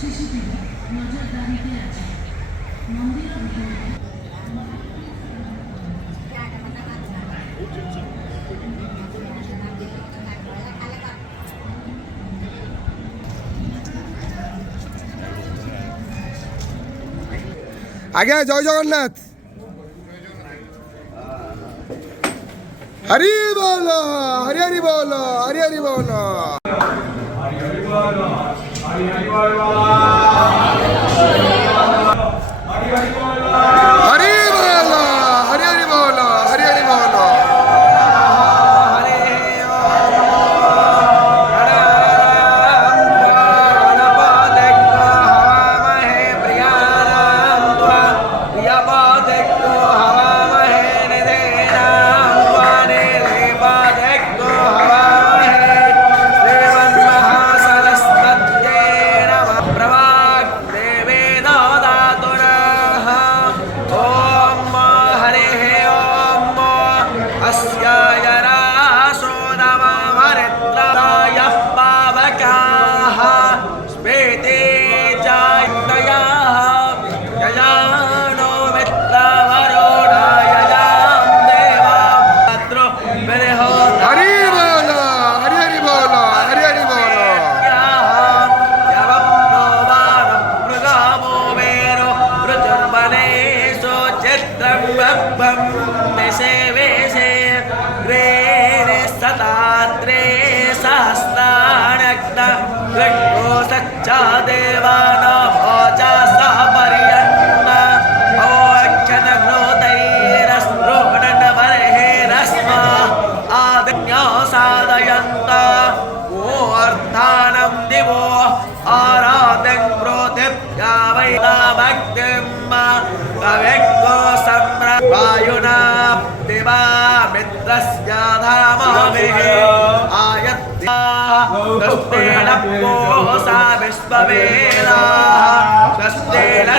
CCTV নজরদারিতে আছে। মন্দির আগে জয় জগন্নাথ। হরি বল, হরি হরি বল, হরি হরি বল। হরি বল, হরি হরি বল, হরি হরি বল। सच्चा देवाना भोजा सह पर्यन्ना अवक्षन ग्रोतैरस्रोणन बर्हेरस्मा आदन्यो साधयन्ता वो अर्थानं दिवो आराधं प्रोतिभ्या वैदा भक्तिं कविक्को सम्रायुना दिवा मित्रस्य धामाभिः आयत्या तस्तेन पोसा विश्ववेदा तस्तेन